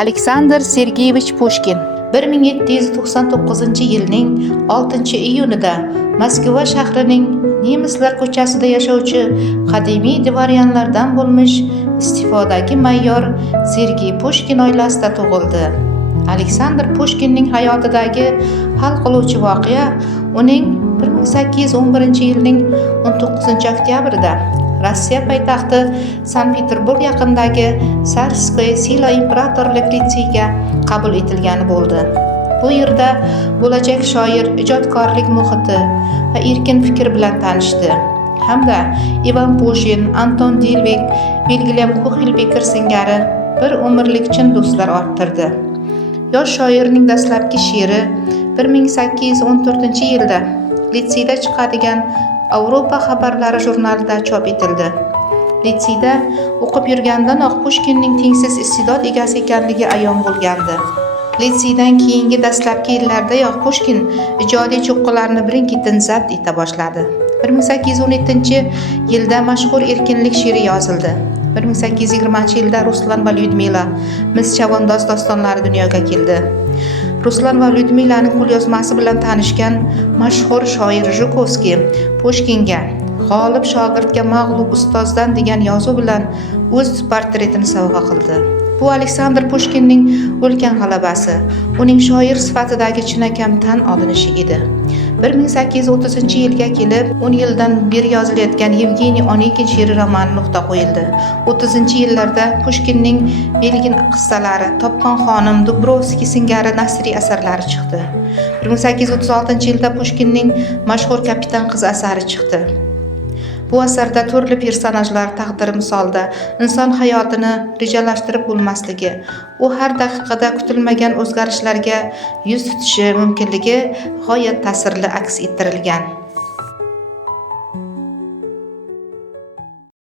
Aleksandr Sergeyevich Pushkin 1799-yilning 6-iyunida Moskva shahrining Nemislar ko'chasida yashovchi qadimiy dvoryanlardan bo'lmish istifodagi mayor Sergey Pushkin oilasida tug'ildi. Aleksandr Pushkinning hayotidagi hal qiluvchi voqea uning 1811-yilning 19-oktyabrida Rossiya poytaxti Sankt-Peterburg yaqinidagi Sarskoye Sila imperatorlik litseyga qabul etilgani bo'ldi. Bu yerda bo'lajak shoir ijodkorlik muhiti va erkin fikr bilan tanishdi hamda Ivan Pushin, Anton Delvig, William Kuchelbecker singari bir umrlik chin do'stlar orttirdi. Yosh shoirning dastlabki she'ri 1814-yilda litseyda chiqadigan Avropa xabarlari jurnalida chop etildi. Litseyda o'qib yurgandanoq Pushkinning tengsiz iste'dod egasi ekanligi ayon bo'lgandi. Litseydan keyingi dastlabki yillardayoq Pushkin ijodiy cho'qqilarni birin-ketin zabt eta boshladi. 1817-yilda mashhur erkinlik she'ri yozildi. 1820-yilda Ruslan va Lyudmila mis chavandoz dostonlari dunyoga keldi. Ruslan va Lyudmilaning qo'lyozmasi bilan tanishgan mashhur shoir Zhukovskiy Pushkinga g'olib shogirdga mag'lub ustozdan degan yozuv bilan o'z portretini sovg'a qildi. Bu Aleksandr Pushkinning ulkan g'alabasi, uning shoir sifatidagi chinakam tan olinishi edi. 1830-yilga kelib 10 yildan beri yozilayotgan Yevgeniy Onegin she'ri romani nuqta qo'yildi. 30-yillarda Pushkinning Belgin qissalari, Topqon xonim, Dubrovskiy singari nasriy asarlari chiqdi. 1836-yilda Pushkinning mashhur Kapitan qiz asari chiqdi. Bu asarda turli personajlar taqdiri misolida inson hayotini rejalashtirib bo'lmasligi, u har daqiqada kutilmagan o'zgarishlarga yuz tutishi mumkinligi g'oyat ta'sirli aks ettirilgan.